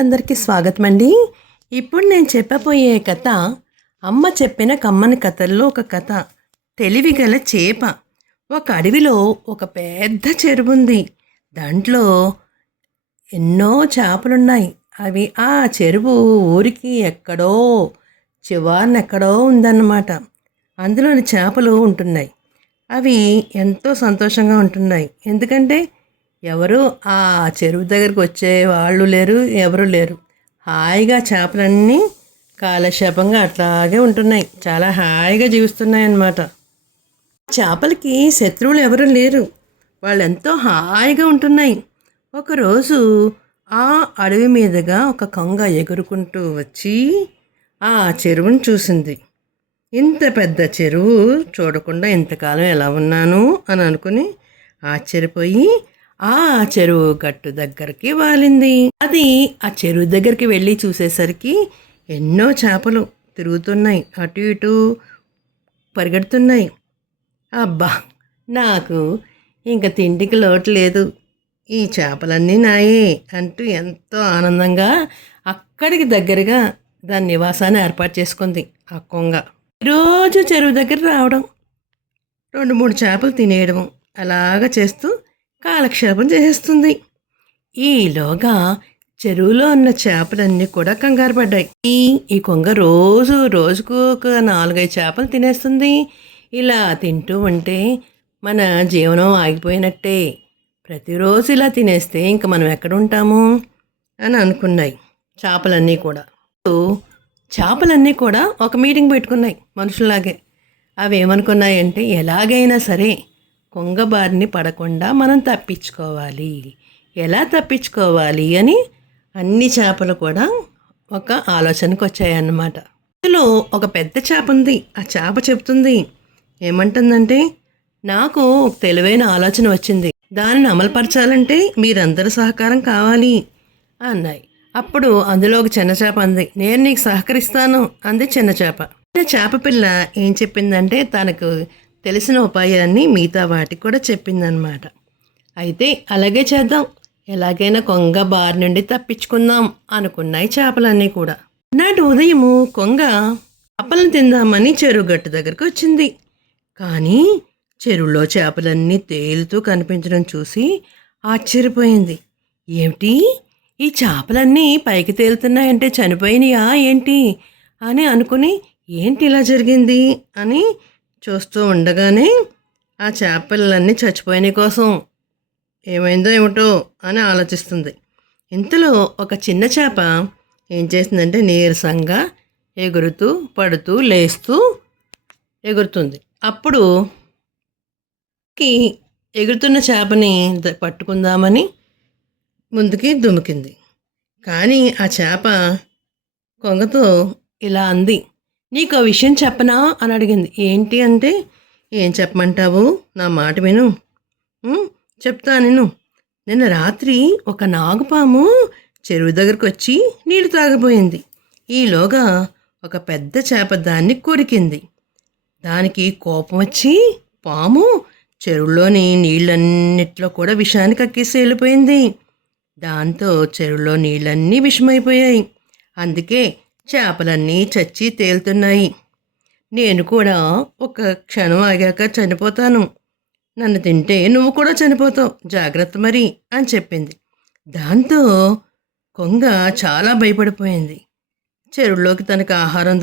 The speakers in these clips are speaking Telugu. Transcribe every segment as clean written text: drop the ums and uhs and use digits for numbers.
అందరికీ స్వాగతం అండి. ఇప్పుడు నేను చెప్పబోయే కథ అమ్మ చెప్పిన కమ్మని కథల్లో ఒక కథ. తెలివిగల చేప. ఒక అడవిలో ఒక పెద్ద చెరువు ఉంది. దాంట్లో ఎన్నో చేపలున్నాయి. అవి ఆ చెరువు ఊరికి ఎక్కడో చివరన ఎక్కడో ఉందన్నమాట. అందులోని చేపలు ఉంటున్నాయి. అవి ఎంతో సంతోషంగా ఉంటున్నాయి. ఎందుకంటే ఎవరు ఆ చెరువు దగ్గరికి వచ్చే వాళ్ళు లేరు, ఎవరు లేరు. హాయిగా చేపలన్నీ కాలక్షేపంగా అట్లాగే ఉంటున్నాయి. చాలా హాయిగా జీవిస్తున్నాయి అన్నమాట. చేపలకి శత్రువులు ఎవరు లేరు. వాళ్ళు ఎంతో హాయిగా ఉంటున్నాయి. ఒకరోజు ఆ అడవి మీదుగా ఒక కొంగ ఎగురుకుంటూ వచ్చి ఆ చెరువును చూసింది. ఇంత పెద్ద చెరువు చూడకుండా ఇంతకాలం ఎలా ఉన్నాను అని అనుకుని ఆశ్చర్యపోయి ఆ చెరువు గట్టు దగ్గరికి వాలింది. అది ఆ చెరువు దగ్గరికి వెళ్ళి చూసేసరికి ఎన్నో చేపలు తిరుగుతున్నాయి, అటు ఇటు పరిగెడుతున్నాయి. అబ్బా, నాకు ఇంక తిండికి లోటు లేదు, ఈ చేపలన్నీ నాయే అంటూ ఎంతో ఆనందంగా అక్కడికి దగ్గరగా దాని నివాసాన్ని ఏర్పాటు చేసుకుంది ఆ కొంగ. రోజు చెరువు దగ్గర రావడం, 2-3 చేపలు తినేయడం అలాగ చేస్తూ కాలక్షేపం చేస్తుంది. ఈలోగా చెరువులో ఉన్న చేపలన్నీ కూడా కంగారు పడ్డాయి. ఈ కొంగ రోజుకు ఒక 4-5 చేపలు తినేస్తుంది. ఇలా తింటూ ఉంటే మన జీవనం ఆగిపోయినట్టే. ప్రతిరోజు ఇలా తినేస్తే ఇంక మనం ఎక్కడ ఉంటాము అని అనుకున్నాయి చేపలన్నీ కూడా. చేపలన్నీ కూడా ఒక మీటింగ్ పెట్టుకున్నాయి మనుషులాగే. అవి ఏమనుకున్నాయంటే ఎలాగైనా సరే కొంగ బారిని పడకుండా మనం తప్పించుకోవాలి, ఎలా తప్పించుకోవాలి అని అన్ని చేపలు కూడా ఒక ఆలోచనకు వచ్చాయన్నమాట. అందులో ఒక పెద్ద చేప ఉంది. ఆ చేప చెప్తుంది, ఏమంటుందంటే, నాకు ఒక తెలివైన ఆలోచన వచ్చింది, దానిని అమలుపరచాలంటే మీరందరూ సహకారం కావాలి అన్నాయి. అప్పుడు అందులో ఒక చిన్న చేప అంది, నేను నీకు సహకరిస్తాను అంది చిన్న చేప. చేప పిల్ల ఏం చెప్పిందంటే తనకు తెలిసిన ఉపాయాన్ని మిగతా వాటికి కూడా చెప్పిందనమాట. అయితే అలాగే చేద్దాం, ఎలాగైనా కొంగ బారి నుండి తప్పించుకుందాం అనుకున్నాయి చేపలన్నీ కూడా. నాటి ఉదయము కొంగ చేపలను తిందామని చెరువు గట్టు దగ్గరకు వచ్చింది. కానీ చెరువులో చేపలన్నీ తేలుతూ కనిపించడం చూసి ఆశ్చర్యపోయింది. ఏమిటి, ఈ చేపలన్నీ పైకి తేలుతున్నాయంటే చనిపోయినాయా ఏంటి అని అనుకుని ఏంటి ఇలా జరిగింది అని చూస్తూ ఉండగానే ఆ చేపలన్నీ చచ్చిపోయిన కోసం ఏమైందో ఏమిటో అని ఆలోచిస్తుంది. ఇంతలో ఒక చిన్న చేప ఏం చేసిందంటే నీరసంగా ఎగురుతూ పడుతూ లేస్తూ ఎగురుతుంది. అప్పుడు ఎగురుతున్న చేపని పట్టుకుందామని ముందుకి దుమికింది. కానీ ఆ చేప కొంగతో ఇలా అంది, నీకు ఆ విషయం చెప్పనా అని అడిగింది. ఏంటి అంటే, ఏం చెప్పమంటావు, నా మాట విను, చెప్తా నేను. నిన్న రాత్రి ఒక నాగుపాము చెరువు దగ్గరకు వచ్చి నీళ్లు తాగిపోయింది. ఈలోగా ఒక పెద్ద చేప దాన్ని కొరికింది. దానికి కోపం వచ్చి పాము చెరువులోని నీళ్ళన్నిట్లో కూడా విషాన్ని కక్కేసి వెళ్ళిపోయింది. దాంతో చెరువులో నీళ్ళన్నీ విషమైపోయాయి. అందుకే చేపలన్నీ చచ్చి తేలుతున్నాయి. నేను కూడా ఒక క్షణం ఆగాక చనిపోతాను. నన్ను తింటే నువ్వు కూడా చనిపోతావు, జాగ్రత్త మరి అని చెప్పింది. దాంతో కొంగ చాలా భయపడిపోయింది. చెరువులోకి తనకు ఆహారం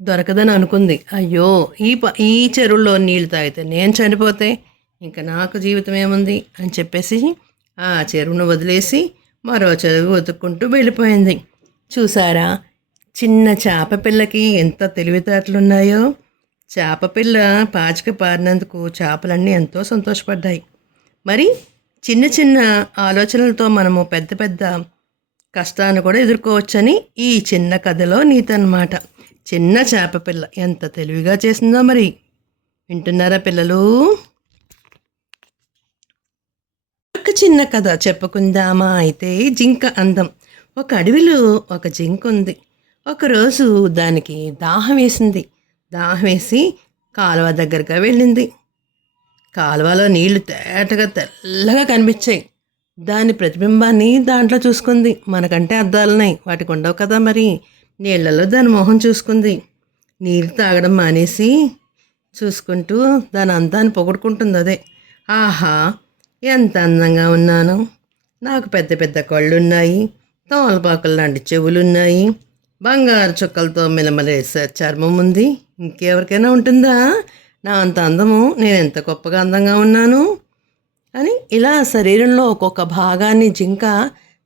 దొరకదని అనుకుంది. అయ్యో, ఈ చెరువులో నీళ్ళు తాగితే నేను చనిపోతే ఇంకా నాకు జీవితం ఏముంది అని చెప్పేసి ఆ చెరువును వదిలేసి మరో చెరువు వెతుక్కుంటూ వెళ్ళిపోయింది. చూసారా, చిన్న చేప పిల్లకి ఎంత తెలివితేటలున్నాయో. చేప పిల్ల పాచిక పారినందుకు చేపలన్నీ ఎంతో సంతోషపడ్డాయి. మరి చిన్న చిన్న ఆలోచనలతో మనము పెద్ద పెద్ద కష్టాన్ని కూడా ఎదుర్కోవచ్చని ఈ చిన్న కథలో నీతి అన్నమాట. చిన్న చేప పిల్ల ఎంత తెలివిగా చేసిందో మరి. వింటున్నారా పిల్లలు? ఒక చిన్న కథ చెప్పుకుందామా అయితే? జింక అందం. ఒక అడవిలో ఒక జింక ఉంది. ఒకరోజు దానికి దాహం వేసింది. దాహం వేసి కాలువ దగ్గరగా వెళ్ళింది. కాలువలో నీళ్లు తేటగా తెల్లగా కనిపించాయి. దాని ప్రతిబింబాన్ని దాంట్లో చూసుకుంది. మనకంటే అద్దాలున్నాయి, వాటికి ఉండవు కదా మరి. నీళ్లలో దాని మొహం చూసుకుంది. నీళ్ళు తాగడం మానేసి చూసుకుంటూ దాని అందాన్ని పొగుడుకుంటుంది అదే. ఆహా, ఎంత అందంగా ఉన్నాను, నాకు పెద్ద పెద్ద కళ్ళున్నాయి, తోలపాకులు లాంటి చెవులున్నాయి, బంగారు చుక్కలతో మిలమలేసే చర్మం ఉంది, ఇంకెవరికైనా ఉంటుందా నా అంత అందము, నేను ఎంత గొప్పగా అందంగా ఉన్నాను అని ఇలా శరీరంలో ఒక్కొక్క భాగాన్ని జింక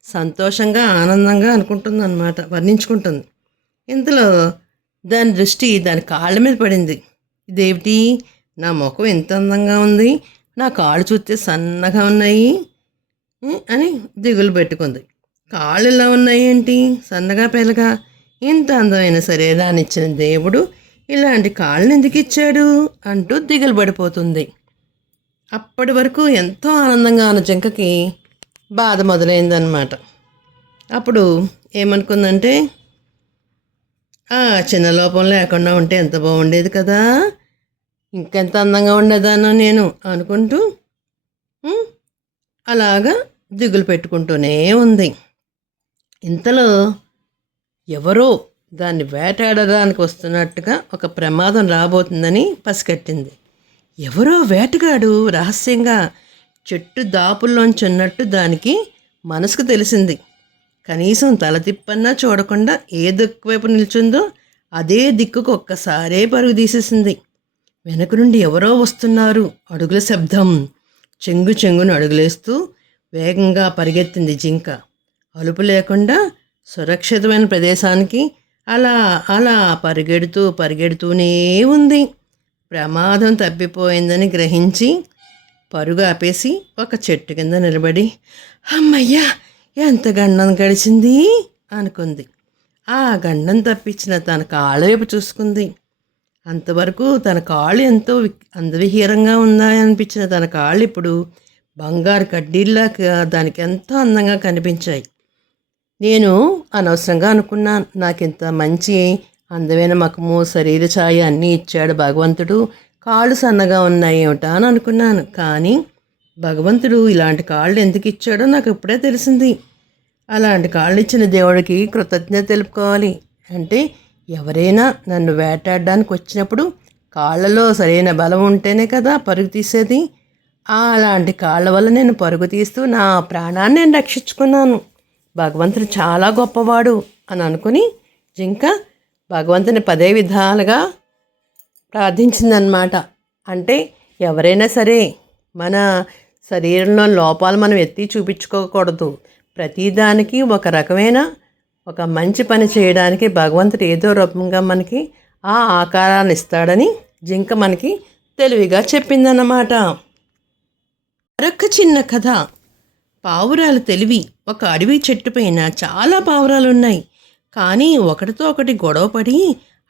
సంతోషంగా ఆనందంగా అనుకుంటుందన్నమాట, వర్ణించుకుంటుంది. ఇంతలో దాని దృష్టి దాని కాళ్ళ మీద పడింది. ఇదేమిటి, నా ముఖం ఎంత అందంగా ఉంది, నా కాళ్ళు చూస్తే సన్నగా ఉన్నాయి అని దిగులు పెట్టుకుంది. కాళ్ళు ఇలా ఉన్నాయి ఏంటి, సన్నగా పెలగా, ఇంత అందమైన శరీరాన్ని ఇచ్చిన దేవుడు ఇలాంటి కాళ్ళని ఎందుకు ఇచ్చాడు అంటూ దిగులు పడిపోతుంది. అప్పటి వరకు ఎంతో ఆనందంగా ఉన్న జింకకి బాధ మొదలైందనమాట. అప్పుడు ఏమనుకుందంటే, చిన్న లోపం లేకుండా ఉంటే ఎంత బాగుండేది కదా, ఇంకెంత అందంగా ఉండేదానో నేను అనుకుంటూ అలాగా దిగులు పెట్టుకుంటూనే ఉంది. ఇంతలో ఎవరో దాన్ని వేటాడడానికి వస్తున్నట్టుగా ఒక ప్రమాదం రాబోతుందని పసిగట్టింది. ఎవరో వేటగాడు రహస్యంగా చెట్టు దాపుల్లోంచి ఉన్నట్టు దానికి మనసుకు తెలిసింది. కనీసం తల తిప్పన్నా చూడకుండా ఏ దిక్కు వైపు నిల్చుందో అదే దిక్కుకు ఒక్కసారే పరుగు తీసేసింది. వెనక నుండి ఎవరో వస్తున్నారు, అడుగుల శబ్దం. చెంగు చెంగును అడుగులేస్తూ వేగంగా పరిగెత్తింది జింక. అలుపు లేకుండా సురక్షితమైన ప్రదేశానికి అలా అలా పరిగెడుతూనే ఉంది. ప్రమాదం తప్పిపోయిందని గ్రహించి పరుగు ఆపేసి ఒక చెట్టు కింద నిలబడి, అమ్మయ్యా, ఎంత గండం గడిచింది అనుకుంది. ఆ గండం తప్పించిన తన కాళ్ళ వైపు చూసుకుంది. అంతవరకు తన కాళ్ళు ఎంతో అందవిహీనంగా ఉన్నాయనిపించిన తన కాళ్ళు ఇప్పుడు బంగారు కడ్డీల్లాగా దానికి ఎంతో అందంగా కనిపించాయి. నేను అనవసరంగా అనుకున్నాను, నాకింత మంచి అందమైన మకము, శరీర ఛాయ అన్నీ ఇచ్చాడు భగవంతుడు, కాళ్ళు సన్నగా ఉన్నాయి ఏమిటా అని అనుకున్నాను. కానీ భగవంతుడు ఇలాంటి కాళ్ళు ఎందుకు ఇచ్చాడో నాకు ఇప్పుడే తెలిసింది. అలాంటి కాళ్ళు ఇచ్చిన దేవుడికి కృతజ్ఞత తెలుపుకోవాలి. అంటే ఎవరైనా నన్ను వేటాడడానికి వచ్చినప్పుడు కాళ్ళలో సరైన బలం ఉంటేనే కదా పరుగు తీసేది. అలాంటి కాళ్ళ వల్ల నేను పరుగు తీస్తూ నా ప్రాణాన్ని నేను రక్షించుకున్నాను. భగవంతుడు చాలా గొప్పవాడు అని అనుకుని జింక భగవంతుని పదే విధాలుగా ప్రార్థించిందనమాట. అంటే ఎవరైనా సరే మన శరీరంలో లోపాలు మనం ఎత్తి చూపించుకోకూడదు. ప్రతిదానికి ఒక రకమైన ఒక మంచి పని చేయడానికి భగవంతుడు ఏదో రూపంగా మనకి ఆ ఆకారాన్ని ఇస్తాడని జింక మనకి తెలివిగా చెప్పిందన్నమాట. మరొక చిన్న కథ. పావురాలు తెలివి. ఒక అడవి చెట్టు పైన చాలా పావురాలు ఉన్నాయి. కానీ ఒకటితో ఒకటి గొడవపడి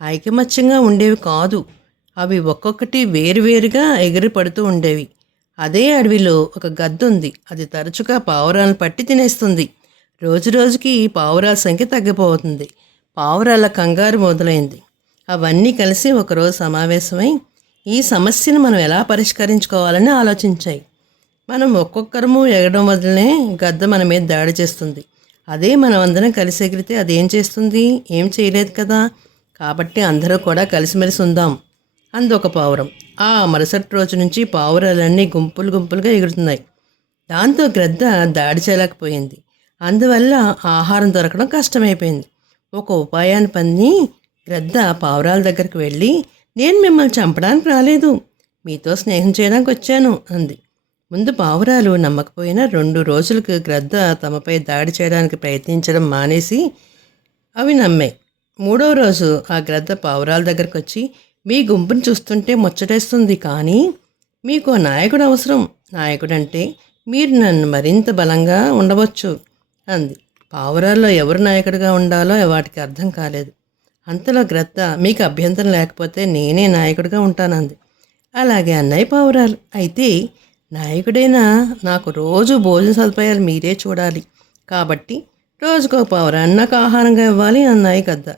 ఐకమత్యంగా ఉండేవి కాదు. అవి ఒక్కొక్కటి వేరువేరుగా ఎగిరి పడుతూ ఉండేవి. అదే అడవిలో ఒక గద్ద ఉంది. అది తరచుగా పావురాలను పట్టి తినేస్తుంది. రోజురోజుకి పావురాల సంఖ్య తగ్గిపోతుంది. పావురాల కంగారు మొదలైంది. అవన్నీ కలిసి ఒకరోజు సమావేశమై ఈ సమస్యను మనం ఎలా పరిష్కరించుకోవాలని ఆలోచించాయి. మనం ఒక్కొక్కరము ఎగడం వదలనే గద్ద మన మీద దాడి చేస్తుంది. అదే మనం అందరం కలిసి ఎగిరితే అదేం చేస్తుంది? ఏం చేయలేదు కదా. కాబట్టి అందరూ కూడా కలిసిమెలిసి ఉందాం అందొక పావురం. ఆ మరుసటి రోజు నుంచి పావురాలన్నీ గుంపులు గుంపులుగా ఎగురుతున్నాయి. దాంతో గ్రద్ద దాడి చేయలేకపోయింది. అందువల్ల ఆహారం దొరకడం కష్టమైపోయింది. ఒక ఉపాయాన్ని పన్ని గ్రద్ద పావురాల దగ్గరికి వెళ్ళి, నేను మిమ్మల్ని చంపడానికి రాలేదు, మీతో స్నేహం చేయడానికి వచ్చాను అంది. ముందు పావురాలు నమ్మకపోయినా 2 రోజులకు గ్రద్ద తమపై దాడి చేయడానికి ప్రయత్నించడం మానేసి అవి నమ్మాయి. 3వ రోజు ఆ గ్రద్ద పావురాల దగ్గరకు వచ్చి, మీ గుంపును చూస్తుంటే ముచ్చటేస్తుంది, కానీ మీకు నాయకుడు అవసరం. నాయకుడంటే మీరు నన్ను మరింత బలంగా ఉండవచ్చు అంది. పావురాల్లో ఎవరు నాయకుడిగా ఉండాలో వాటికి అర్థం కాలేదు. అంతలో గ్రద్ద, మీకు అభ్యంతరం లేకపోతే నేనే నాయకుడిగా ఉంటానంది. అలాగే అన్నాయి పావురాలు. అయితే నాయకుడైనా నాకు రోజు భోజన సదుపాయాలు మీరే చూడాలి, కాబట్టి రోజుకో పావురాన్ని నాకు ఆహారంగా ఇవ్వాలి అన్నాయి గద్ద.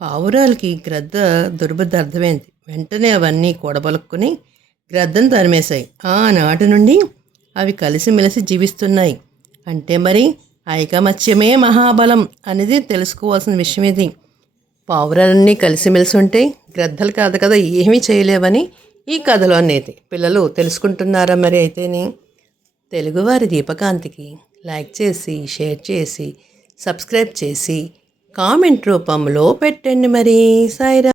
పావురాలకి గ్రద్ద దుర్బుద్ధి అర్థమైంది. వెంటనే అవన్నీ కూడబలుక్కుని గ్రద్దను తరిమేశాయి. ఆనాటి నుండి అవి కలిసిమెలిసి జీవిస్తున్నాయి. అంటే మరి ఐకమత్యమే మహాబలం అనేది తెలుసుకోవాల్సిన విషయం ఇది. పావురాలన్నీ కలిసిమెలిసి ఉంటే గ్రద్దలు కాదు కదా ఏమీ చేయలేవని ఈ కథలో అనేది పిల్లలు తెలుసుకుంటున్నారా మరి? అయితేనే తెలుగువారి దీపకాంతికి లైక్ చేసి, షేర్ చేసి, సబ్స్క్రైబ్ చేసి, కామెంట్ రూపంలో పెట్టండి మరి. సాయిరా.